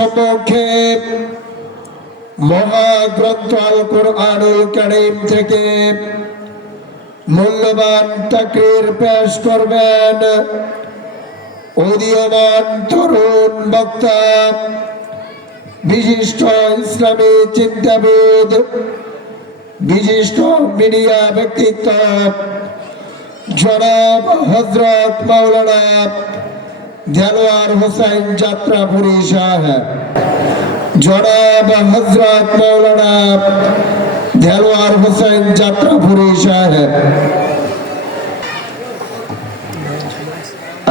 সম্মুখে মহাগ্রন্থ আল কুরআনুল কারীম থেকে মূল্যবান তাকরীর পেশ করবেন উদীয়মান তরুণ বক্তা, বিশিষ্ট ইসলামী চিন্তাবিদ, বিশিষ্ট মিডিয়া ব্যক্তিত্ব জনাব হযরত মাওলানা দেলোয়ার হোসেন যাত্রাপুরী সাহেব। জনাব হযরত মাওলানা দেলোয়ার হোসেন যাত্রাপুরী সাহেব।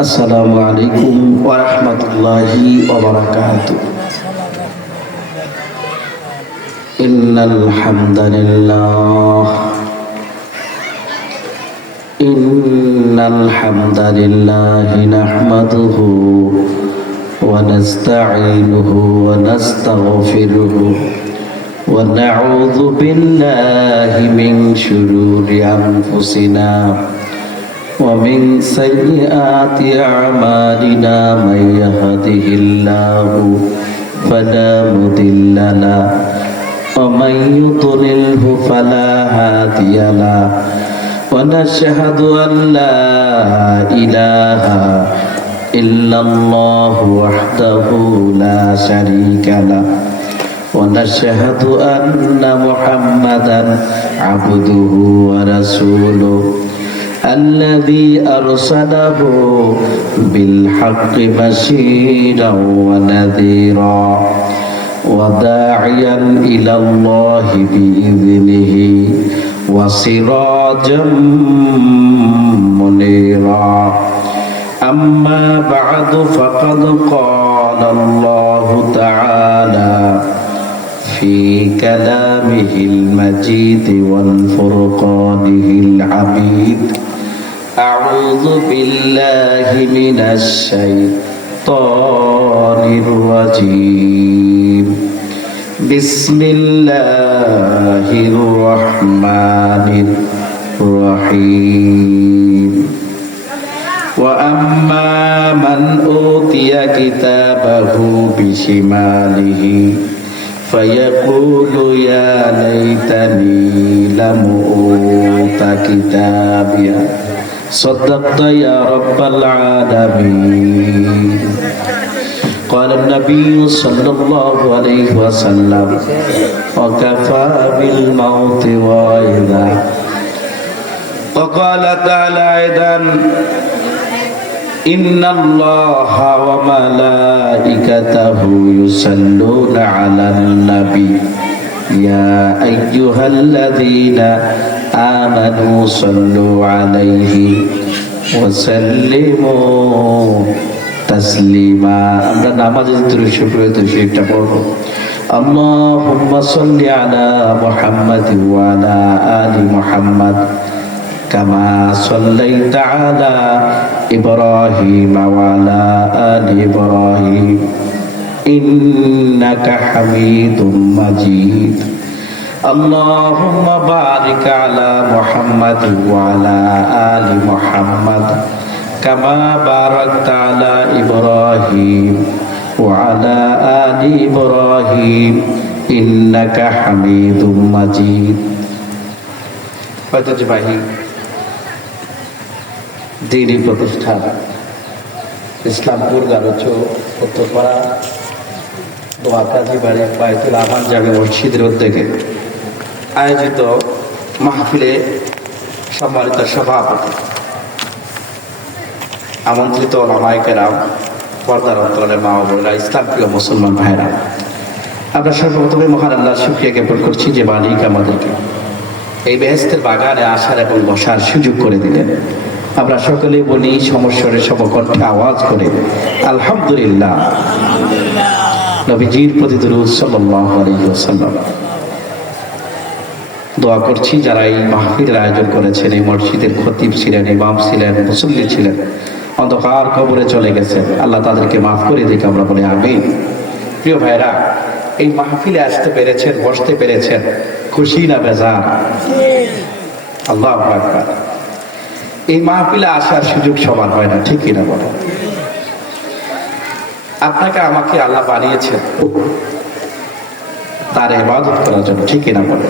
আসসালামু আলাইকুম ওয়া রাহমাতুল্লাহি ওয়া বারাকাতুহু। ইন্নাল হামদালিল্লাহি নাহমাদুহু ওয়া নাস্তাঈনুহু ওয়া নাস্তাগফিরুহু ওয়া নাউযু বিল্লাহি মিন শুরুরি আনফুসিনা ومن سيئات أعمالنا من يهده الله فلا مضل له ومن يضلله فلا هادي له ونشهد أن لا إله إلا الله وحده لا شريك له ونشهد أن محمدا عبده ورسوله الذي أرسله بالحق بشيرا ونذيرا وداعيا إلى الله بإذنه وسراجا منيرا أما بعد فقد قال الله تعالى في كلامه المجيد والفرقانه الحميد أعوذ بالله من الشيطان الرجيم بسم الله الرحمن الرحيم وأما من أوتي كتابه بشماله فيقول يا ليتني لم أوت كتابيا صدقت يا رب العالمين قال النبي صلى الله عليه وسلم وكفى بالموت واعظا وقال تعالى أيضا إن الله وملائكته يصلون على النبي يا أيها الذين آمنوا صلوا عليه وسلموا تسليما আমরা নামাজে দুরূদ শরীফটা পড়ব। আল্লাহুম্মা সাল্লি আলা মুহাম্মাদ ওয়া আলা আলি মুহাম্মাদ কামা সাল্লাইতা আলা ইব্রাহিম ওয়া আলা আলি ইব্রাহিম ইন্নাকা হামিদুম মাজিদ। আল্লাহুম্মা বারিক আলা মুহাম্মাদ ওয়া আলা আলি মুহাম্মাদ কামা বারাকতা আলা ইব্রাহিম ওয়া আলা আলি ইব্রাহিম ইন্নাকা হামিদুম মাজিদ। ঐতিহ্যবাহী দিনী প্রতিষ্ঠান ইসলামপুর গারোচ উত্তরপাড়া দোয়াকাজি বাড়ি বায়তুল আমান জামে মসজিদের উদ্যোগে আয়োজিত মাহফিলে সম্মানিত সভাপতি, আমন্ত্রিত ওলামায়ে কেরাম, পর্দার অন্তরালের মা ও বোনেরা, ইসলাম প্রিয় মুসলমান ভাইরা, আমরা সর্বপ্রথমে মহান আল্লাহর শুকরিয়া জ্ঞাপন করছি যে মালিক আমাদেরকে এই বেহেশতের বাগানে আসার এবং বসার সুযোগ করে দিলেন। আমরা সকলে বলি সমস্বরে সমকণ্ঠে আওয়াজ করে আলহামদুলিল্লাহ। নবীজির প্রতি দুরূদ সাল্লাল্লাহু আলাইহি ওয়াসাল্লাম। দোয়া করছি যারা এই মাহফিলের আয়োজন করেছেন, এই মসজিদের খতিব ছিলেন, ইমাম ছিলেন, মুসল্লি ছিলেন, অন্ধকার কবরে চলে গেছেন, আল্লাহ তাদেরকে মাফ করে দিক, আমরা বলি আমিন। প্রিয় ভাইরা, এই মাহফিলে আসতে পেরেছেন, বসতে পেরেছেন, খুশি না বেজার? আল্লাহু আকবার। এই মাহফিলে আসার সুযোগ সবার হয় না, ঠিক কিনা বলো? আপনাকে আমাকে আল্লাহ বানিয়েছেন তার ইবাদত করার জন্য, ঠিক কিনা বলে?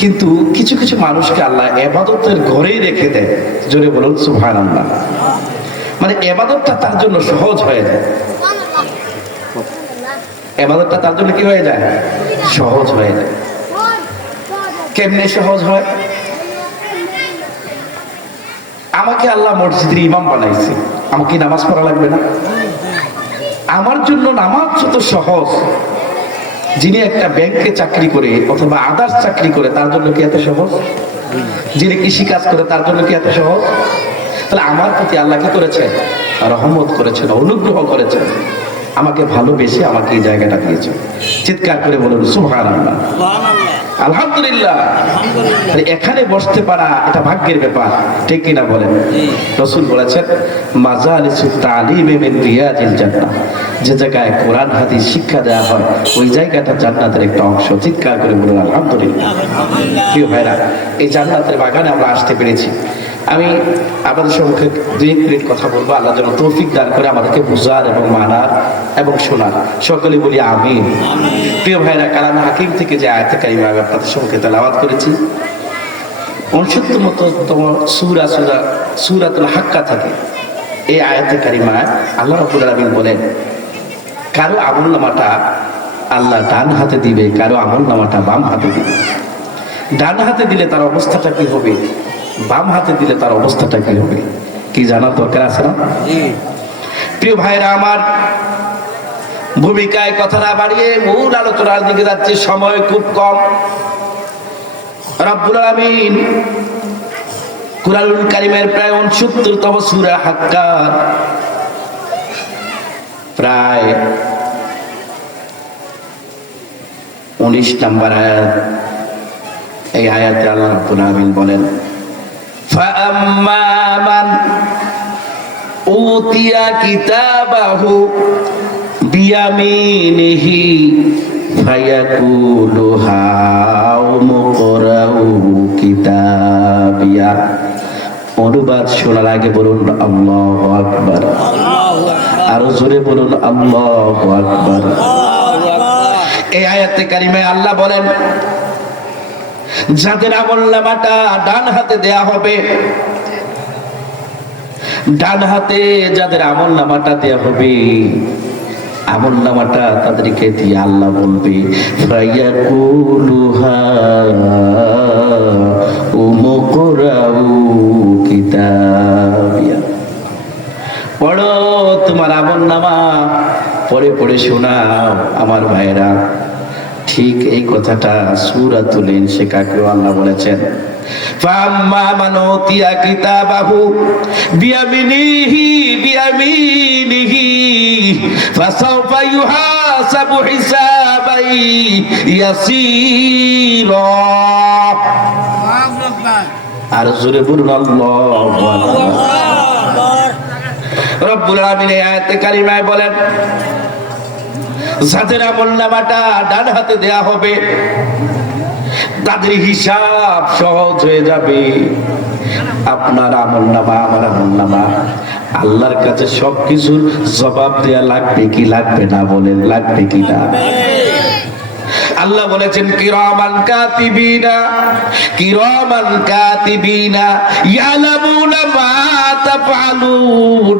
কিন্তু কিছু কিছু মানুষকে আল্লাহ ইবাদতের ঘরেই রেখে দেয়। জোরে বলুন সুবহানাল্লাহ। মানে ইবাদতটা তার জন্য সহজ হয়ে যায়। ইবাদতটা তার জন্য কি হয়ে যায়? সহজ হয়ে যায়। কেমনে সহজ হয়? আমাকে আল্লাহ মসজিদের ইমাম বানাইছে, আমাকে নামাজ পড়া লাগবে না? আমার জন্য নামাজ যত সহজ, যিনি একটা ব্যাংকে চাকরি করে অথবা আদার্স চাকরি করে তার জন্য কি এত সহজ? যিনি কৃষি কাজ করে তার জন্য কি এত সহজ? তাহলে আমার প্রতি আল্লাহ কি করেছেন? রহমত করেছেন, অনুগ্রহ করেছেন, আমাকে ভালোবেসে আমাকে এই জায়গাটা দিয়েছেন। চিৎকার করে বলুন সুবহানাল্লাহ, আলহামদুলিল্লাহ। এখানে বসতে পারা এটা ভাগ্যের ব্যাপার, ঠিক কিনা বলেন? রাসূল বলেছেন মাজালিসুত তালিমে মিন রিয়াজিল জান্নাহ, যে জায়গায় কোরআন হাদিস শিক্ষা দেওয়া হয় ওই জায়গাটা জান্নাতের একটা অংশ। চিৎকার করে বলুন আলহামদুলিল্লাহ। প্রিয় ভাইরা, এই জান্নাতের বাগানে আমরা আসতে পেরেছি। আমি আপনাদের সম্মুখে 2 মিনিট কথা বলবো। আল্লাহ যেন তৌফিক দান করে আমাদেরকে বুঝার এবং মানার এবং শোনার। সকলে বলি আমিন। প্রিয় ভাইরা, কালাম হাকিম থেকে যে আয়াতে কারিমা আমি আপনাদের সম্মুখে তেলাওয়াত করেছি, 69তম সূরাতুল হাক্কা থাকে এই আয়াতে কারিমায় আল্লাহ রাব্বুল আলামিন বলেন, কারো আমলনামাটা আল্লাহ ডান হাতে দিবে, কারো আমলনামাটা বাম হাতে দিবে। ডান হাতে দিলে তার অবস্থাটা কি হবে, বাম হাতে দিলে তার অবস্থাটা কি হবে, কি জানার দরকার আছে না? প্রিয় ভাইরা আমার, ভূমিকায় কথা না বাড়িয়ে মূল আলোচনার দিকে যাচ্ছে, সময় খুব কম। রব্বুল আলামিন কুরআনুল কারীমের প্রায় 69তম সূরা হাক্কা প্রায় 19 নম্বর আয়াত, এই আয়াতে আল্লাহ রাব্বুল আলামিন বলেন ফাআম্মা মান উতিয়া কিতাবাহু বিয়ামিনিহি ফায়াকুলু হাউমুকরাউ কিতাবিয়া। অনুবাদ শোনার আগে বলুন আল্লাহু আকবার, আরো জোরে বলুন আল্লাহু আকবার। এই আয়াতে কারিমায় আল্লাহ বলেন, যাদের আমলনামাটা ডান হাতে দেয়া হবে, ডান হাতে যাদের আমলনামাটা দেয়া হবে, আমলনামাটা তাদেরকে দিয়ে আল্লাহ বলবে ফায়াকুলুহা উমুকরাউ কিতাবিয়া, পড়ো তোমার আমলনামা, পড়ে পড়ে শোনাও আমার ভাইরা। ঠিক এই কথাটা সূরাতুল ইনশিকাকেও আল্লাহ বলেছেন, ফাম্মা মান উতিয়া কিতাবাহু বিয়ামিনিহি ফাসাওফা ইউহাসাবু হিসাবান ইয়াসীরা। আর জোরে বলুন আল্লাহু আকবার। রব্বুল আলামিন এই আয়াতে কারিমায় বলেন, যাদের আমলনামাটা ডান হাতে দেয়া হবে তাদের হিসাব সহজ হয়ে যাবে। আপনার আমলনামা, আমার আমলনামা, আল্লাহর কাছে সবকিছুর জবাব দেয়া লাগবে কি লাগবে না? বলেন লাগবে কি না? আল্লাহ বলেছেন কিরামান কাতিবিনা ইয়ালামুনা মা তাফআলুন।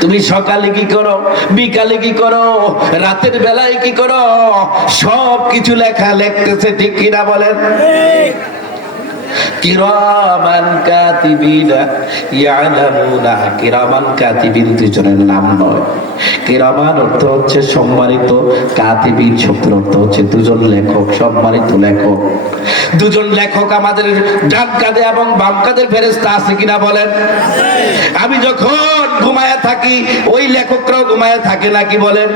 তুমি সকালে কি করো, বিকালে কি করো, রাতের বেলায় কি করো, সব কিছু লেখা লিখতেছে, ঠিক কিনা বলেন? কিরামান কাতিবিনা ইয়ালামুনা। কিরামান কাতিবিন দুজনের নাম নয়। কিরামান অর্থ হচ্ছে সম্মানিত, কাতিবিন শব্দের অর্থ হচ্ছে দুজন লেখক, সম্মানিত লেখক। দুজন লেখক আমাদের ডান কাঁধে এবং বাম কাঁধের ফেরেশতা আছে কিনা বলেন? আমি যখন ঘুমায়া থাকি ওই লেখকরাও ঘুমায়া থাকে নাকি বলেন?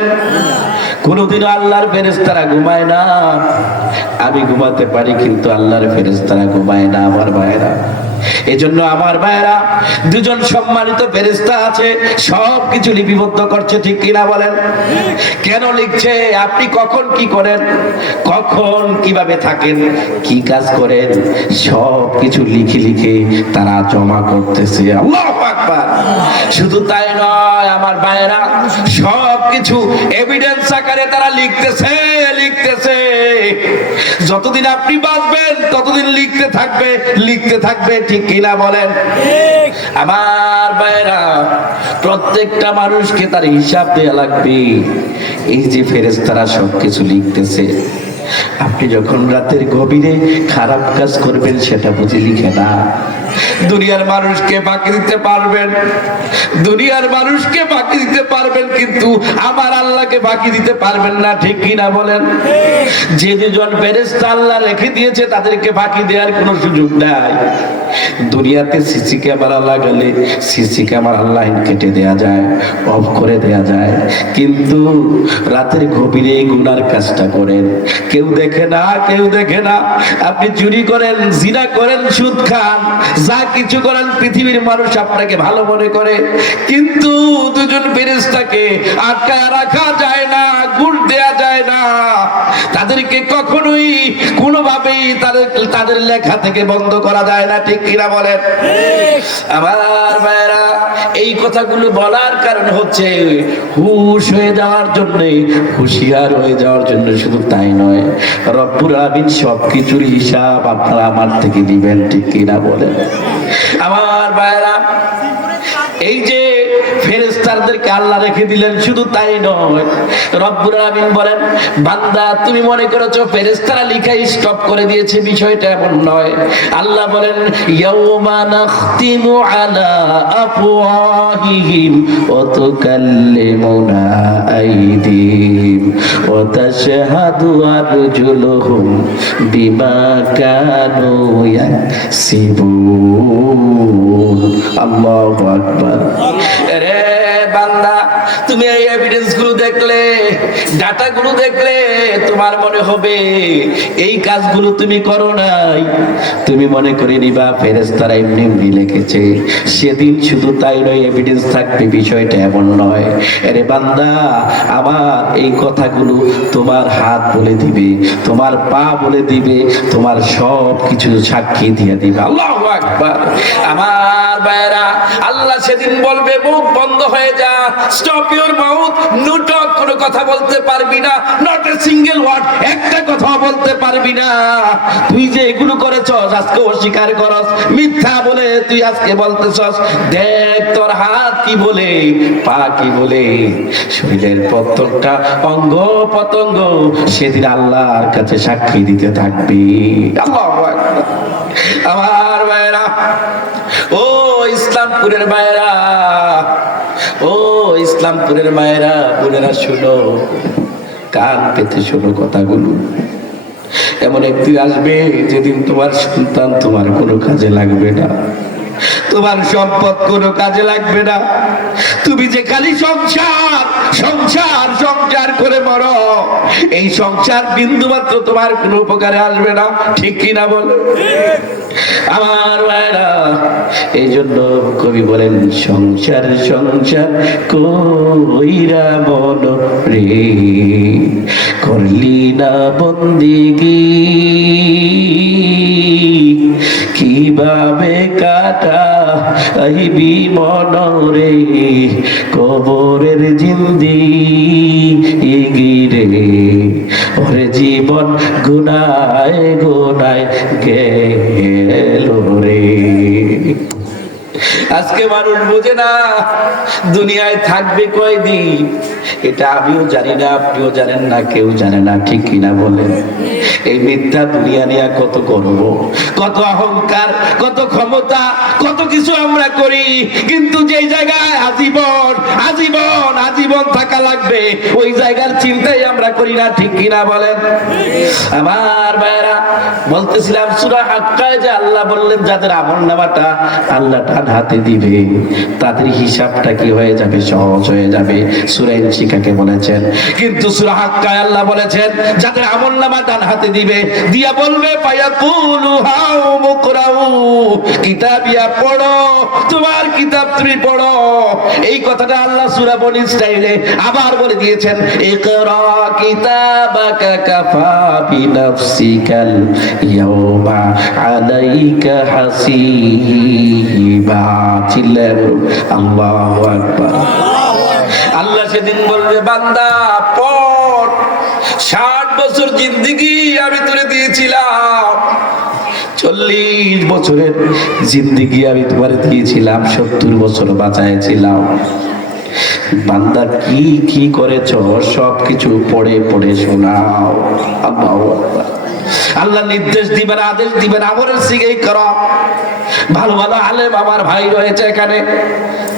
কোনদিনও আল্লাহর ফেরেশতারা ঘুমায় না। আমি ঘুমাতে পারি কিন্তু আল্লাহর ফেরেশতারা ঘুমায় না আমার ভাইরা। এজন্য আমার ভাইরা, দুজন সম্মানিত ফেরেশতা আছে, সব কিছু লিপিবদ্ধ করছে, ঠিক কিনা বলেন? কেন লিখছে? আপনি কখন কি করেন, কখন কিভাবে থাকেন, কি কাজ করেন, সব কিছু লিখে লিখে তারা জমা করতেছে। আল্লাহু আকবার। শুধু তাই নয় আমার ভাইরা, সব সবকিছু এভিডেন্স আকারে তারা লিখতেছে। যতদিন আপনি বাঁচবেন ততদিন লিখতে থাকবে, ঠিক কিনা বলেন? আমার ভাইরা, প্রত্যেকটা মানুষকে তার হিসাব দেয়া লাগবে। এই যে ফেরেশতারা সবকিছু লিখতেছে, আপনি যখন রাতের গভীরে খারাপ কাজ করবেন সেটা বুঝে লিখে না। দুনিয়ার মানুষকে ফাঁকি দিতে পারবেন, কিন্তু আমার আল্লাহকে ফাঁকি দিতে পারবেন না, ঠিক কিনা বলেন? যে দুজন ফেরেশতা আল্লাহ রেখে দিয়েছে তাদেরকে ফাঁকি দেওয়ার কোনো সুযোগ নাই। দুনিয়াতে সিসি ক্যামেরা লাগালে সিসি ক্যামেরা লাইন কেটে দেয়া যায়, অফ করে দেয়া যায়, কিন্তু রাতের গভীরে গুনার কাজটা করেন, কেউ দেখে না। আপনি চুরি করেন, জিনা করেন, সুদ খান, যা কিছু করেন, পৃথিবীর মানুষ আপনাকে ভালো মনে করে, কিন্তু দুজন ফেরেশতাকে আটকায় রাখা যায় না, গুণ দেয়া যায় না। তাদেরকে কখনোই কোনোভাবেই তাদের লেখা থেকে বন্ধ করা যায় না, ঠিক কিনা বলেন? আমার ভাইরা, এই কথাগুলো বলার কারণ হচ্ছে হুঁশ হয়ে যাওয়ার জন্য, হুঁশিয়ার হয়ে যাওয়ার জন্য। শুধু তাই নয়, রব্বুল আমিন সবকিছুর হিসাব আপনারা আমার থেকে দিবেন, ঠিক কিনা বলেন? আমার ভাইরা, এই যে ফেরেশতাদেরকে আল্লাহ রেখে দিলেন, শুধু তাই নয়, রব্বুল আমিন বলেন, বান্দা তুমি মনে করেছো ফেরেশতারা লিখা স্টপ করে দিয়েছে, বিষয়টা এমন নয়। আল্লাহ বলেন, ইয়াউমা নাখতিমু আলা আফওয়াহিহিম ওয়া তুকাল্লিমুনা আইদিহিম ওয়া তাশহাদু আরজুলুহুম বিমা কানু ইয়াকসিবুন। আল্লাহু আকবার। রে বান্দা, তুমি এই এভিডেন্স গুলো দেখলে, ডাটা গুলো দেখলে, তোমার মনে হবে এই কাজগুলো তুমি করো নাই। তুমি মনে করে নিবা ফেরেশতারা এমনি লিখেছে। সেদিন শুধু তাই নয়, এভিডেন্স থাকবে, বিষয়টা এমন নয়। আরে বান্দা, আমার এই কথাগুলো তোমার হাত বলে দিবে, তোমার পা বলে দিবে, তোমার সব কিছু সাক্ষী দিয়ে দিবে। আল্লাহু আকবার। আমার ভাইরা, আল্লাহ সেদিন বলবে, মুখ বন্ধ হয়ে যা, stop your mouth, no talk, কোনো কথা বলতে পারবি না, নট এ সিঙ্গেল ওয়ার্ড, একটা কথা বলতে পারবি না। তুই যে এগুলো করেছস, আজকে অস্বীকার করস, মিথ্যা বলে তুই আজকে বলতেছস। দেখ তোর হাত কি বলে, পা কি বলে, শরীরের প্রত্যেকটা অঙ্গ পতঙ্গ সেদিন আল্লাহর কাছে সাক্ষী দিতে থাকবি। আল্লাহু আকবার। আমার ভাইরা, ও ইসলামপুরের মায়েরা, বোনেরা, শোনো, কান পেতে শোনো কথাগুলো। এমন একদিন আসবে যেদিন তোমার সন্তান তোমার কোনো কাজে লাগবে না, তোমার সম্পদ কোনো কাজে লাগবে না। তুমি যে খালি সংসার করে মরো, এই সংসার বিন্দু মাত্র তোমার কোনো উপকারে আসবে না, ঠিক কিনা বল? আমার ভাইরা, এই জন্য কবি বলেন, সংসার কইরা মন রে, করলি না বন্দিগি, কিভাবে কাটাইবি মনরে, কবরের জিন্দেগি রে, ওরে জীবন গুনায় গেল রে। আজকে মানুষ বোঝে না দুনিয়ায় থাকবে কয়দিন, এটা আমিও জানি না, আপনিও জানেন না, কেউ জানে না, ঠিক কিনা বলেন? এই মিথ্যা দুনিয়া নিয়ে কত গর্ব, কত অহংকার, কত ক্ষমতা, কত কিছু আমরা করি, কিন্তু যেই জায়গায় আজীবন থাকা লাগবে, ওই জায়গার চিন্তাই আমরা করি না, ঠিক কিনা বলেন? আমার ভাইরা, বলতেছিলাম সূরা হাক্কায় যে আল্লাহ বললেন, যাদের আমলনামাটা আল্লাহ ডান হাতে দিবে তাদের হিসাবটা কি হয়ে যাবে? সহজ হয়ে যাবে। সূরা ইনশিকাকে বলেছেন, কিন্তু সূরা হাক্কায় আল্লাহ বলেছেন, যাদের আমলনামা ডান হাতে দিবে, দিয়া বলবে, ফায়াকুলু হাউ মুকরাউ, কিতাবিয়া পড়ো, তোমার কিতাব তুমি পড়ো। এই কথাটা আল্লাহ সূরা বনী ইসরাঈলে আবার বলে দিয়েছেন, ইকরা কিতাবাকা কাফা বিনাফসিকাল ইয়াওমা আলাইকা হাসিবা। চিল্লায় আল্লাহু আকবার। আল্লাহ সেদিন বলবে বান্দা পড়, 60 বছর জিন্দেগি আমি তুলে দিয়েছিলাম, 40 বছরের জিন্দেগি আমি তোমার দিয়েছিলাম, 70 বছর বাঁচাইছিলাম। বান্দা কি কি করেছ সবকিছু পড়ে পড়ে শোনাও। আল্লাহু আকবার। আল্লাহ নির্দেশ দিবেন, আদেশ দিবেন, আমলের সিগেই করো। ভালো ভালো আলেম আমার ভাই রয়েছে এখানে,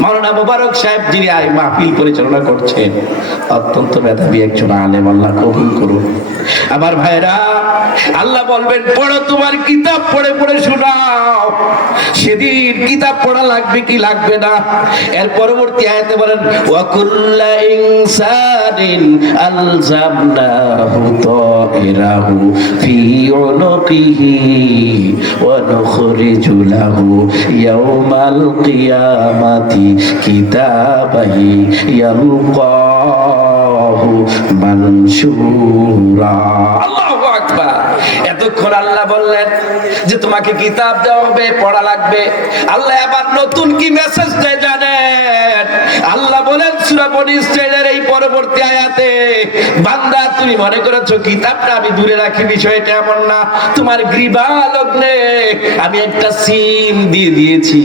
মাওলানা মোবারক সাহেব যিনি মাহফিল পরিচালনা করছেন, অত্যন্ত মেধাবী একজন আলেম, আল্লাহ কবুল করুন। আমার ভাইরা, আল্লাহ বলবেন পড়ো, তোমার কিতাব পড়ে পড়ে শোনাও। সেদিন কিতাব পড়া লাগবে কি লাগবে না, এর পরবর্তী আয়াতে বলেন ওয়া কুল্লা ইনসানিন আলজামনাহু তাইরাহু ফি উনুকিহি ওয়া নুখরিজু লাহু ইয়াওমাল কিয়ামাতি কিতাবাহি ইয়ালকাহু মানশুরা। আল্লাহু আকবার। এতক্ষণ আল্লাহ বললেন যে তোমাকে কিতাব দেওয়া হবে, পড়া লাগবে। আল্লাহ আবার নতুন কি মেসেজ দেয় জানেন? আল্লাহ বলেন সূরা বনী ইসরাঈলের এই পরবর্তী আয়াতে, বান্দা তুমি মনে করেছো কিতাবটা আমি দূরে রাখি, বিষয়টা এমন না। তোমার গ্রীবা লগ্নে আমি একটা সিন দিয়ে দিয়েছি,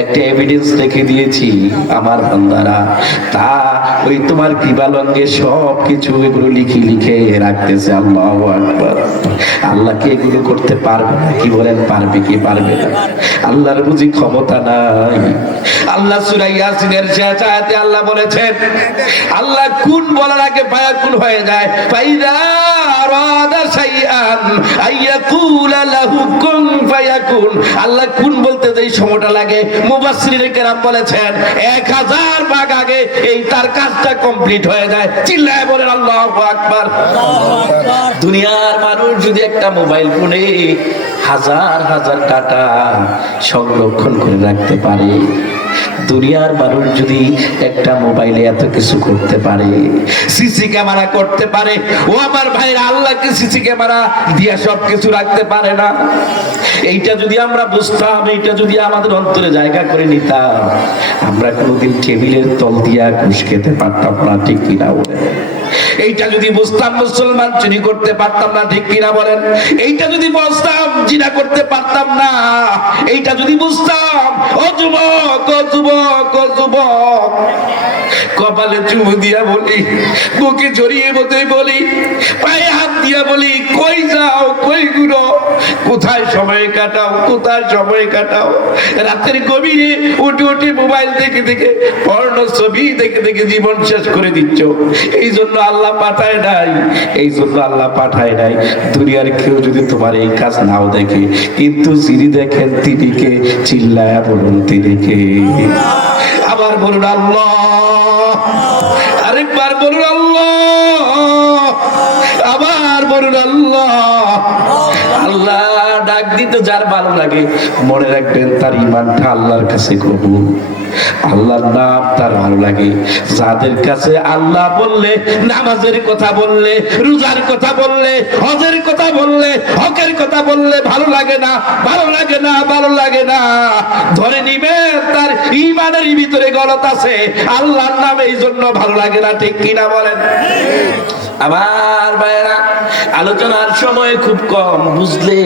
একটা এভিডেন্স রেখে দিয়েছি আমার বান্দারা। তা ওই তোমার গ্রীবা লগ্নে সব কিছু এগুলো লিখে লিখে রাখতেছে। আল্লাহু আকবার। আল্লাহ কি এগুলো করতে পারবে না? কি বলেন, পারবে কি পারবে না? আল্লাহর বুঝি ক্ষমতা নাই? আল্লাহ সূরা ইয়াসিনের শেষ আয়াতে আল্লাহ বলেছেন, আল্লাহ কুন বলার আগে ফায়াকুন হয়ে যায়। ফাইদা আরাদা শাইআন আইয়াকুলা লাহু কুন ফায়াকুন। আল্লাহ কুন বলতে যেই সময়টা লাগে, মুফাসসিরিনে কেরাম বলেছেন 1000 ভাগ আগে এই তার কাজটা কমপ্লিট হয়ে যায়। চিল্লায় বলেন আল্লাহু আকবার। দুনিয়ার মানুষ যদি একটা মোবাইল ফোনে হাজার হাজার টাকা সংরক্ষণ করে রাখতে পারে, দুনিয়ার মানুষ যদি একটা মোবাইলে এত কিছু করতে পারে, সিসি ক্যামেরা করতে পারে, ও আমার ভাইরা, আল্লাহকে সিসি ক্যামেরা দিয়ে সব কিছু রাখতে পারে না? এইটা যদি আমরা বুঝতাম, এইটা যদি আমাদের অন্তরে জায়গা করে নিতাম, আমরা কোনোদিন টেবিলের তল দিয়া ঘুষ খেতে পারতাম না, ঠিক কিনা বলেন? এইটা যদি বুঝতাম, মুসলমান চুরি করতে পারতাম না, ঠিক কিনা বলেন? এইটা যদি বুঝতাম, জিনা করতে পারতাম না। এইটা যদি বুঝতাম, ও যুবক, ও যুবক, ও যুবক, কপালে চুমু দিয়া বলি, বুকে জড়িয়ে বলি, পায়ে হাত দিয়া বলি, কই যাও, কই ঘুরো, কোথায় সময় কাটাও, কোথায় সময় কাটাও? রাতের গভীরে উঠে উঠে মোবাইল দেখে দেখে, পর্ণ ছবি দেখে দেখে জীবন শেষ করে দিচ্ছ। এই জন্য আল্লাহ পাঠায় নাই, এই জন্য আল্লাহ পাঠায় নাই। দুনিয়ার কেউ যদি তোমার এই কাজ নাও দেখে, কিন্তু যিনি দেখেন তিনি কে? চিল্লায়া বলুন তিনি কে? আবার বলুন আল্লাহ, আরেকবার বলুন আল্লাহ, আবার বলুন আল্লাহ। আল্লাহ ডাক দিতে যার ভালো লাগে, মনে রাখবেন তার ঈমানটা আল্লাহর কাছে কবুল। আল্লাহর নাম তার ভালো লাগে। যাদের কাছে আল্লাহ বললে, নামাজের কথা বললে, রোজার কথা বললে, হজের কথা বললে, হকের কথা বললে ভালো লাগে না, ভালো লাগে না, ভালো লাগে না, ধরে নিবে তার ঈমানের ভিতরে গলত আছে, আল্লাহর নামে এই জন্য ভালো লাগে না, ঠিক কিনা বলেন? আমার ভাইরা, আলোচনার সময় খুব কম, বুঝলে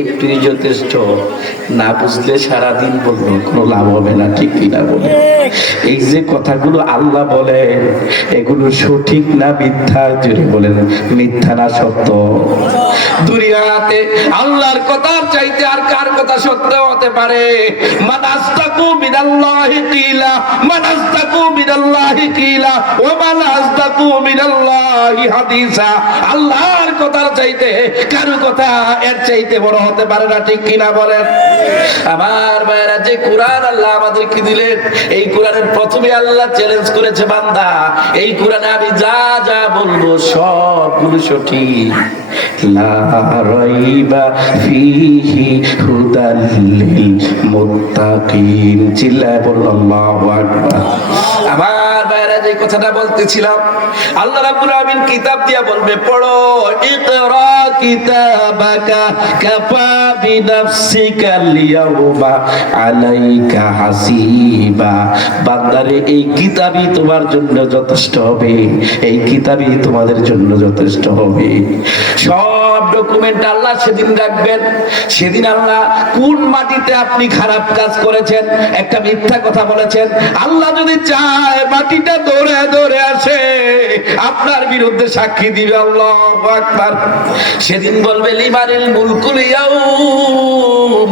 একটুই যথেষ্ট, না বুঝলে সারাদিন বলবো কোনো লাভ হবে না, ঠিক কিনা বলে? এই যে কথাগুলো আল্লাহ বলেন, এগুলো সঠিক না মিথ্যা? জুড়ে বলেন, মিথ্যা না সত্য? দুনিয়াতে আল্লাহর কথার চাইতে আর কার কথা সত্য হতে পারে? মানাস্তাকু মিনাল্লাহি কিলা, মানাস্তাকু মিনাল্লাহি কিলা, ওয়া মানাস্তাকু মিনাল্লাহি হাদিসা। আল্লাহর কথার চাইতে কারো কথা এর চাইতে বড় হতে পারে না, ঠিক কিনা বলেন? আমার ভাইরা, যে কোরআন আল্লাহ আমাদেরকে দিলেন, এই কোরআনের প্রথমে আল্লাহ চ্যালেঞ্জ করেছে, বান্দা এই কোরআনে আমি যা যা বলবো সবগুলো সঠিক। লা রাইবা ফীহি হুদাল লিল মুত্তাকিন। চিল্লায় বলুন আল্লাহু আকবার। আমার ভাইরা যে কথাটা বলতেছিলাম, আল্লাহ রাব্বুল আলামিন কিতাব দিয়া বলবে পড়ো, ইকরা কিতাবাকা কাফা বিনাফসিকা আল-ইয়াওমা আলাইকা হাসিবা। বান্দারে এই কিতাবই তোমার জন্য যথেষ্ট হবে, এই কিতাবই তোমাদের জন্য যথেষ্ট হবে। সব ডকুমেন্ট আল্লাহ সেদিন রাখবেন। সেদিন আল্লাহ কোন মাটিতে আপনি খারাপ কাজ করেছেন, একটা মিথ্যা কথা বলেছেন, আল্লাহ যদি চায় মাটিটা দৌড়ে দৌড়ে আসে আপনার বিরুদ্ধে সাক্ষী দিবে। আল্লাহু আকবার। সেদিন বলবে লিমানিল মুলকুল ইয়াউম,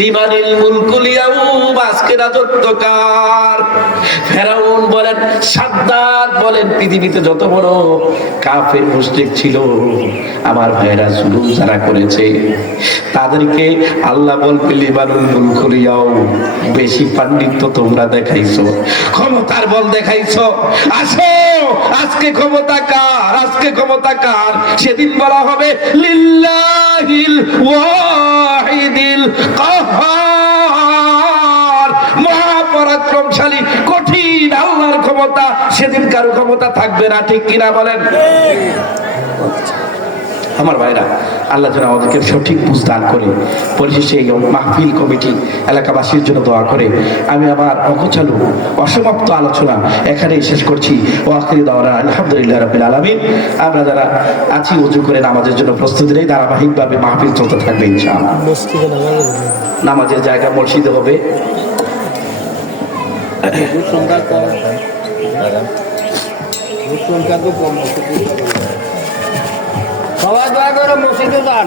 লিমানিল মুলকুল ইয়াউম, আজকে রাজত্ব কার? ফেরাউন বলেন, সাদ্দাত বলেন, পৃথিবীতে যত বড় কাফের মুশরিক ছিল, আমার ভাইয়েরা জুলুম যারা করেছে তাদেরকে আল্লাহ বলবে লিমানুল মুলকুল ইয়াউম। বেশি পাণ্ডিত্য তোমরা দেখাইছো, ক্ষমতার বল দেখাইছো, আসো আজকে ক্ষমতা কার, আজকে ক্ষমতা কার? সেদিন বলা হবে লিল্লাহিল ওয়াহিদিল কাহ্হার, মহাপরাক্রমশালী কঠিন আল্লাহর ক্ষমতা। সেদিন কারো ক্ষমতা থাকবে না, ঠিক কিনা বলেন? আমার ভাইরা, আল্লাহ যেন আমাদেরকে সঠিক বুঝ দান করে। পরিশেষে এই মাহফিল কমিটি এলাকাবাসীর জন্য দোয়া করে আমি আমার অগোছালো অসমাপ্ত আলোচনা এখানেই শেষ করছি। ও আখিরি দাওয়ানা আলহামদুলিল্লাহ রাব্বিল আলামিন। আমরা যারা আছি ওযু করে নামাজের জন্য প্রস্তুতি নেই, ধারাবাহিকভাবে মাহফিল চলতে থাকবে ইনশাআল্লাহ। নামাজের জায়গা মসজিদে হবে। সবাই দয়া করে মসজিদে যান।